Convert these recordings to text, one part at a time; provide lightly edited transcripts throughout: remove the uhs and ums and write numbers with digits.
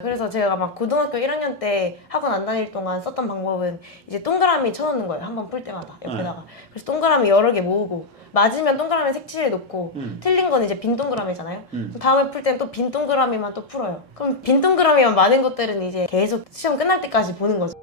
그래서 제가 막 고등학교 1학년 때 학원 안 다닐 동안 썼던 방법은 이제 동그라미 쳐놓는 거예요. 한 번 풀 때마다 옆에다가. 그래서 동그라미 여러 개 모으고 맞으면 동그라미 색칠해 놓고 틀린 건 이제 빈 동그라미잖아요. 다음에 풀 때는 또 빈 동그라미만 또 풀어요. 그럼 빈 동그라미만 많은 것들은 이제 계속 시험 끝날 때까지 보는 거죠.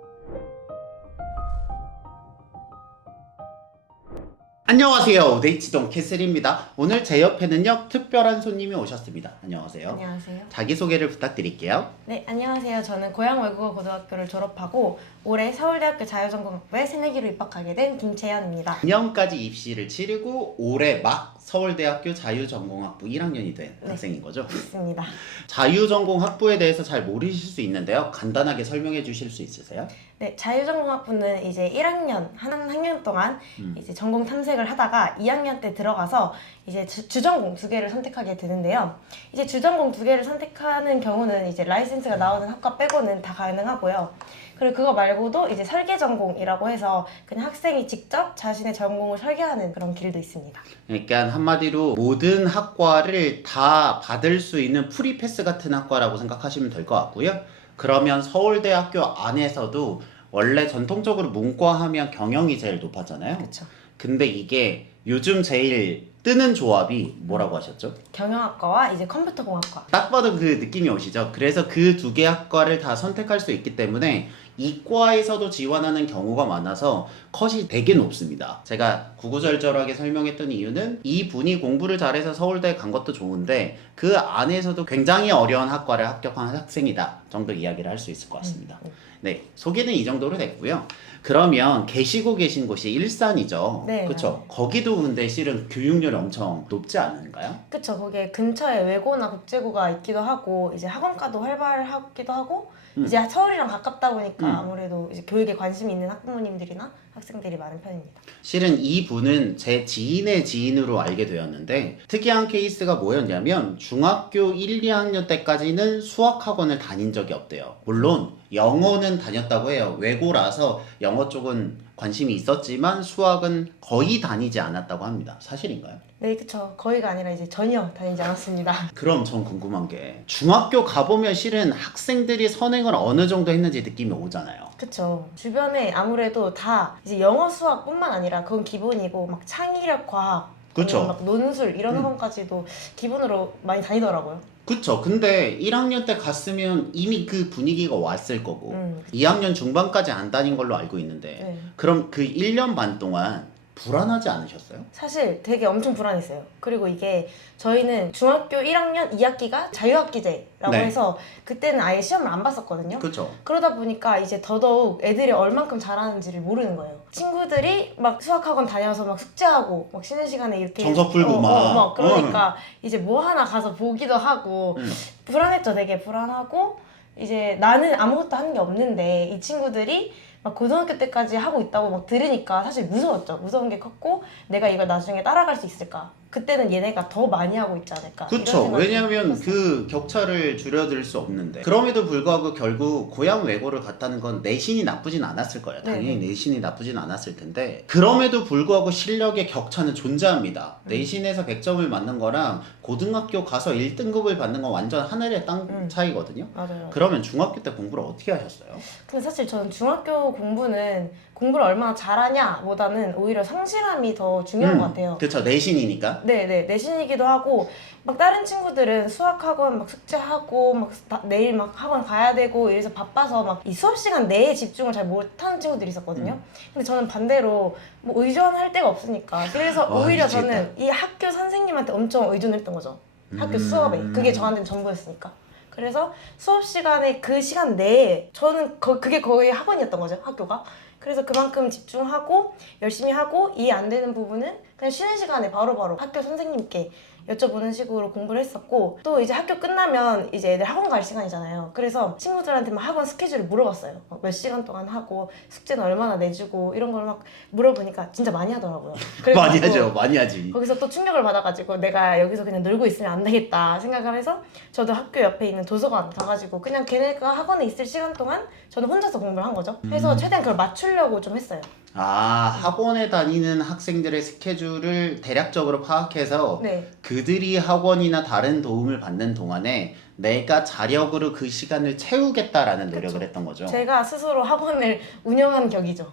안녕하세요. 네이치동 캐슬입니다. 오늘 제 옆에는요 특별한 손님이 오셨습니다. 안녕하세요. 안녕하세요. 자기소개를 부탁드릴게요. 네, 안녕하세요. 저는 고양 외국어 고등학교를 졸업하고 올해 서울대학교 자유전공학부에 새내기로 입학하게 된 김채연입니다. 2년까지 입시를 치르고 올해 막 서울대학교 자유전공학부 1학년이 된 네. 학생인 거죠? 맞습니다. 자유전공학부에 대해서 잘 모르실 수 있는데요. 간단하게 설명해 주실 수 있으세요? 네, 자유전공학부는 이제 1학년, 한 학년 동안 이제 전공 탐색을 하다가 2학년 때 들어가서 이제 주전공 두 개를 선택하게 되는데요. 이제 주전공 두 개를 선택하는 경우는 이제 라이센스가 나오는 학과 빼고는 다 가능하고요. 그리고 그거 말고도 이제 설계 전공이라고 해서 그냥 학생이 직접 자신의 전공을 설계하는 그런 길도 있습니다. 그러니까 한마디로 모든 학과를 다 받을 수 있는 프리패스 같은 학과라고 생각하시면 될 것 같고요. 그러면 서울대학교 안에서도 원래 전통적으로 문과하면 경영이 제일 높았잖아요. 그렇죠. 근데 이게 요즘 제일 뜨는 조합이 뭐라고 하셨죠? 경영학과와 이제 컴퓨터공학과. 딱 봐도 그 느낌이 오시죠? 그래서 그 두 개 학과를 다 선택할 수 있기 때문에 이과에서도 지원하는 경우가 많아서 컷이 되게 높습니다. 제가 구구절절하게 설명했던 이유는 이분이 공부를 잘해서 서울대 간 것도 좋은데 그 안에서도 굉장히 어려운 학과를 합격한 학생이다 정도 이야기를 할 수 있을 것 같습니다. 네, 소개는 이 정도로 됐고요. 그러면 계시고 계신 곳이 일산이죠. 네, 그렇죠. 거기도 근데 실은 교육열이 엄청 높지 않은가요? 그쵸. 거기에 근처에 외고나 국제고가 있기도 하고 이제 학원가도 활발하기도 하고 이제 서울이랑 가깝다 보니까 아무래도 이제 교육에 관심이 있는 학부모님들이나 학생들이 많은 편입니다. 실은 이 분은 제 지인의 지인으로 알게 되었는데 특이한 케이스가 뭐였냐면 중학교 1, 2학년 때까지는 수학학원을 다닌 적이 없대요. 물론 영어는 다녔다고 해요. 외고라서 영어 쪽은 관심이 있었지만 수학은 거의 다니지 않았다고 합니다. 사실인가요? 네, 그쵸. 거의가 아니라 이제 전혀 다니지 않았습니다. 그럼 전 궁금한 게 중학교 가보면 실은 학생들이 선행을 어느 정도 했는지 느낌이 오잖아요. 그쵸. 주변에 아무래도 다 이제 영어 수학뿐만 아니라 그건 기본이고 막 창의력 과학, 그쵸. 아니면 막 논술 이런 학원까지도 기본으로 많이 다니더라고요. 그쵸. 근데 1학년 때 갔으면 이미 그 분위기가 왔을 거고 2학년 중반까지 안 다닌 걸로 알고 있는데 네. 그럼 그 1년 반 동안 불안하지 않으셨어요? 사실 되게 엄청 불안했어요. 그리고 이게 저희는 중학교 1학년 2학기가 자유학기제라고 네. 해서 그때는 아예 시험을 안 봤었거든요. 그쵸. 그러다 보니까 이제 더더욱 애들이 얼만큼 잘하는지를 모르는 거예요. 친구들이 막 수학학원 다녀서 막 숙제하고 막 쉬는 시간에 이렇게 정서 풀고 막. 그러니까 이제 뭐 하나 가서 보기도 하고 불안했죠. 되게 불안하고 이제 나는 아무것도 하는 게 없는데 이 친구들이 막 고등학교 때까지 하고 있다고 막 들으니까 사실 무서웠죠. 무서운 게 컸고 내가 이걸 나중에 따라갈 수 있을까? 그때는 얘네가 더 많이 하고 있지 않을까? 이런 그쵸. 생각이 왜냐면 들었어요. 그 격차를 줄여들 수 없는데 그럼에도 불구하고 결국 고향 외고를 갔다는 건 내신이 나쁘진 않았을 거예요. 당연히 네네. 내신이 나쁘진 않았을 텐데 그럼에도 불구하고 실력의 격차는 존재합니다. 내신에서 100점을 맞는 거랑 고등학교 가서 1등급을 받는 건 완전 하늘의 땅 차이거든요. 맞아요. 그러면 중학교 때 공부를 어떻게 하셨어요? 근데 사실 저는 중학교 공부는 공부를 얼마나 잘하냐 보다는 오히려 성실함이 더 중요한 것 같아요. 그쵸. 내신이니까. 네네, 내신이기도 하고 막 다른 친구들은 수학학원 막 숙제하고 막 내일 막 학원 가야 되고 이래서 바빠서 막 이 수업 시간 내에 집중을 잘 못하는 친구들이 있었거든요. 근데 저는 반대로 뭐 의존할 데가 없으니까 그래서 와, 오히려 미치겠다. 저는 이 학교 선생님한테 엄청 의존했던 거죠. 학교 수업에. 그게 저한테는 전부였으니까. 그래서 수업 시간에 그 시간 내에 저는 그게 거의 학원이었던 거죠, 학교가. 그래서 그만큼 집중하고 열심히 하고 이해 안 되는 부분은 그냥 쉬는 시간에 바로바로 학교 선생님께 여쭤보는 식으로 공부를 했었고 또 이제 학교 끝나면 이제 애들 학원 갈 시간이잖아요. 그래서 친구들한테 막 학원 스케줄을 물어봤어요. 몇 시간 동안 하고 숙제는 얼마나 내주고 이런 걸 막 물어보니까 진짜 많이 하더라고요. 많이 그래가지고 하죠. 많이 하지. 거기서 또 충격을 받아가지고 내가 여기서 그냥 놀고 있으면 안 되겠다 생각을 해서 저도 학교 옆에 있는 도서관 가가지고 그냥 걔네가 학원에 있을 시간 동안 저는 혼자서 공부를 한 거죠. 그래서 최대한 그걸 맞추려고 좀 했어요. 학원에 다니는 학생들의 스케줄을 대략적으로 파악해서 네. 그들이 학원이나 다른 도움을 받는 동안에 내가 자력으로 그 시간을 채우겠다라는 노력을 그쵸. 했던 거죠. 제가 스스로 학원을 운영한 격이죠.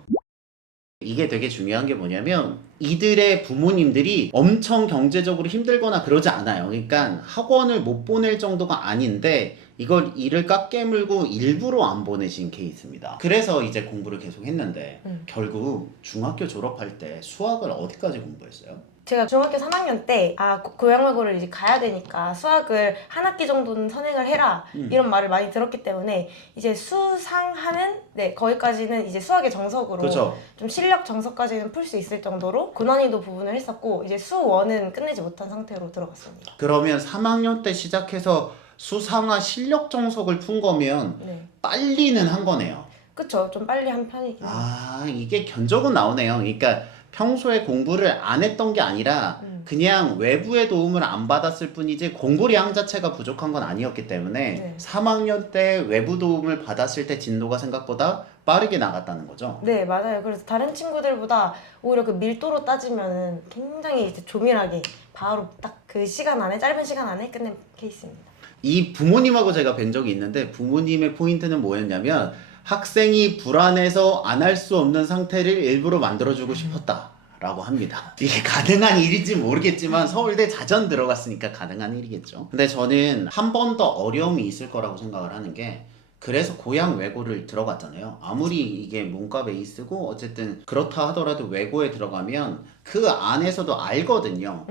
이게 되게 중요한 게 뭐냐면 이들의 부모님들이 엄청 경제적으로 힘들거나 그러지 않아요. 그러니까 학원을 못 보낼 정도가 아닌데 이걸 이를 깎깨물고 일부러 안 보내신 케이스입니다. 그래서 이제 공부를 계속 했는데 결국 중학교 졸업할 때 수학을 어디까지 공부했어요? 제가 중학교 3학년 때 고양외고를 이제 가야 되니까 수학을 한 학기 정도는 선행을 해라 이런 말을 많이 들었기 때문에 이제 수상하는 거기까지는 이제 수학의 정석으로 그렇죠. 좀 실력 정석까지는 풀 수 있을 정도로 고난이도 부분을 했었고 이제 수1은 끝내지 못한 상태로 들어갔습니다. 그러면 3학년 때 시작해서 수상화 실력 정석을 푼 거면 네. 빨리는 한 거네요. 그쵸. 좀 빨리 한 편이긴 해요. 이게 견적은 나오네요. 그러니까 평소에 공부를 안 했던 게 아니라 그냥 외부의 도움을 안 받았을 뿐이지 공부량 자체가 부족한 건 아니었기 때문에 3학년 때 외부 도움을 받았을 때 진도가 생각보다 빠르게 나갔다는 거죠. 네, 맞아요. 그래서 다른 친구들보다 오히려 그 밀도로 따지면은 굉장히 이제 조밀하게 바로 딱 그 시간 안에, 짧은 시간 안에 끝낸 케이스입니다. 이 부모님하고 제가 뵌 적이 있는데 부모님의 포인트는 뭐였냐면 학생이 불안해서 안 할 수 없는 상태를 일부러 만들어주고 싶었다 라고 합니다. 이게 가능한 일인지 모르겠지만 서울대 자전 들어갔으니까 가능한 일이겠죠. 근데 저는 한 번 더 어려움이 있을 거라고 생각을 하는 게 그래서 고향 외고를 들어갔잖아요. 아무리 이게 문과 베이스고 어쨌든 그렇다 하더라도 외고에 들어가면 그 안에서도 알거든요.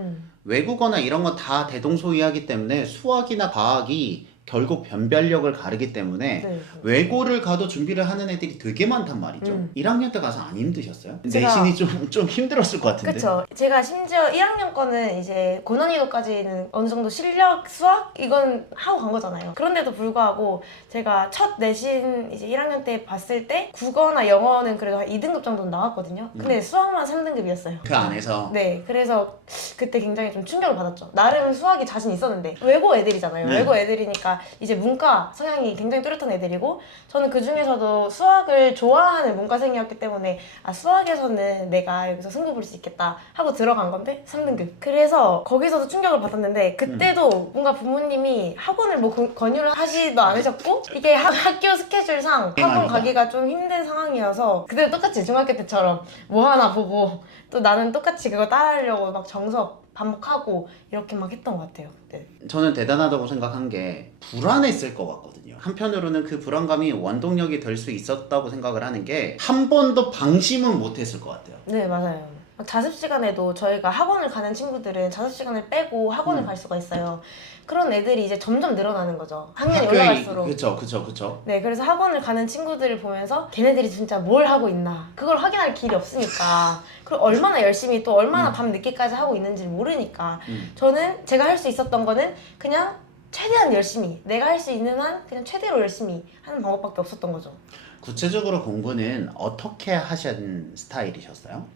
외국어나 이런 건 다 대동소이하기 때문에 수학이나 과학이 결국 변별력을 가르기 때문에 외고를 가도 준비를 하는 애들이 되게 많단 말이죠. 1학년 때 가서 안 힘드셨어요? 내신이 좀 힘들었을 것 같은데. 그쵸. 제가 심지어 1학년 거는 이제 고난이도까지는 어느 정도 실력, 수학? 이건 하고 간 거잖아요. 그런데도 불구하고 제가 첫 내신 이제 1학년 때 봤을 때 국어나 영어는 그래도 한 2등급 정도는 나왔거든요. 근데 수학만 3등급이었어요. 그 안에서? 네. 그래서 그때 굉장히 좀 충격을 받았죠. 나름 수학이 자신 있었는데 외고 애들이잖아요. 외고 애들이니까 이제 문과 성향이 굉장히 뚜렷한 애들이고 저는 그 중에서도 수학을 좋아하는 문과생이었기 때문에 수학에서는 내가 여기서 승부 볼 수 있겠다 하고 들어간 건데 3등급. 그래서 거기서도 충격을 받았는데 그때도 뭔가 부모님이 학원을 뭐 권유를 하지도 않으셨고 이게 학교 스케줄상 학원 가기가 좀 힘든 상황이어서 그때 똑같이 중학교 때처럼 뭐 하나 보고 또 나는 똑같이 그거 따라하려고 막 정석 반복하고 이렇게 막 했던 것 같아요. 네. 저는 대단하다고 생각한 게 불안했을 것 같거든요. 한편으로는 그 불안감이 원동력이 될 수 있었다고 생각을 하는 게 한 번도 방심은 못했을 것 같아요. 네, 맞아요. 자습 시간에도 저희가 학원을 가는 친구들은 자습 시간을 빼고 학원을 갈 수가 있어요. 그런 애들이 이제 점점 늘어나는 거죠. 학년이 올라갈수록. 그쵸. 네, 그래서 학원을 가는 친구들을 보면서 걔네들이 진짜 뭘 하고 있나. 그걸 확인할 길이 없으니까. 그리고 얼마나 열심히 또 얼마나 밤 늦게까지 하고 있는지 모르니까. 저는 제가 할 수 있었던 거는 그냥 최대한 열심히 내가 할 수 있는 한 그냥 최대로 열심히 하는 방법밖에 없었던 거죠. 구체적으로 공부는 어떻게 하신 스타일이셨어요?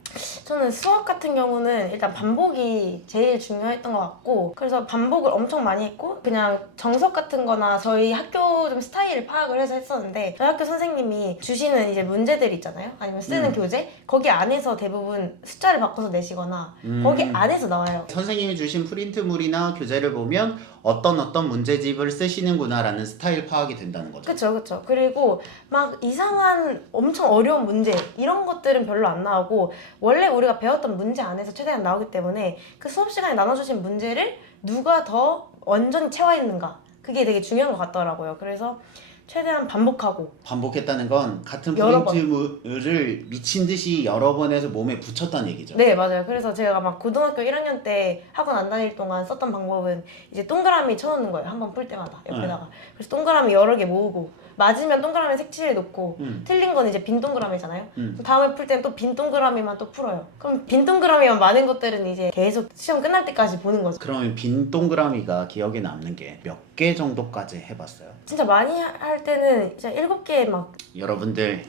저는 수학 같은 경우는 일단 반복이 제일 중요했던 것 같고 그래서 반복을 엄청 많이 했고 그냥 정석 같은 거나 저희 학교 좀 스타일을 파악을 해서 했었는데 저희 학교 선생님이 주시는 이제 문제들 있잖아요. 아니면 쓰는 교재 거기 안에서 대부분 숫자를 바꿔서 내시거나 거기 안에서 나와요. 선생님이 주신 프린트물이나 교재를 보면 어떤 문제집을 쓰시는구나 라는 스타일 파악이 된다는 거죠. 그쵸. 그리고 막 이상한 엄청 어려운 문제 이런 것들은 별로 안 나오고 원래 우리가 배웠던 문제 안에서 최대한 나오기 때문에 그 수업 시간에 나눠주신 문제를 누가 더 완전히 채워있는가 그게 되게 중요한 것 같더라고요. 그래서 최대한 반복했다는 건 같은 여러 프린트물을 미친 듯이 여러 번 해서 몸에 붙였다는 얘기죠. 네, 맞아요. 그래서 제가 막 고등학교 1학년 때 학원 안 다닐 동안 썼던 방법은 이제 동그라미 쳐놓는 거예요. 한 번 풀 때마다 옆에다가. 그래서 동그라미 여러 개 모으고 맞으면 동그라미 색칠해 놓고 틀린 건 이제 빈 동그라미잖아요. 다음에 풀 때는 또 빈 동그라미만 또 풀어요. 그럼 빈 동그라미만 많은 것들은 이제 계속 시험 끝날 때까지 보는 거죠. 그러면 빈 동그라미가 기억에 남는 게 몇 개 정도까지 해봤어요? 진짜 많이 할 때는 진짜 7개 막 여러분들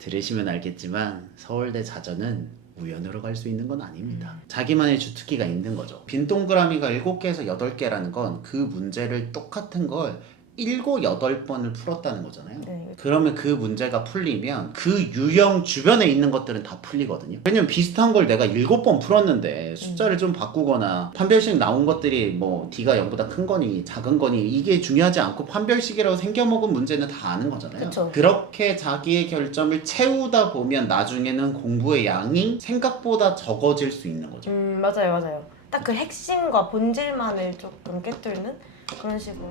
들으시면 알겠지만 서울대 자전은 우연으로 갈 수 있는 건 아닙니다. 자기만의 주특기가 있는 거죠. 빈 동그라미가 7개에서 8개라는 건 그 문제를 똑같은 걸 7, 8번을 풀었다는 거잖아요. 네, 그러면 그 문제가 풀리면 그 유형 주변에 있는 것들은 다 풀리거든요. 왜냐면 비슷한 걸 내가 7번 풀었는데 숫자를 좀 바꾸거나 판별식 나온 것들이 뭐 D가 0보다 큰 거니 작은 거니 이게 중요하지 않고 판별식이라고 생겨먹은 문제는 다 아는 거잖아요. 그쵸. 그렇게 자기의 결점을 채우다 보면 나중에는 공부의 양이 생각보다 적어질 수 있는 거죠. 맞아요. 딱 그 핵심과 본질만을 조금 꿰뚫는 그런 식으로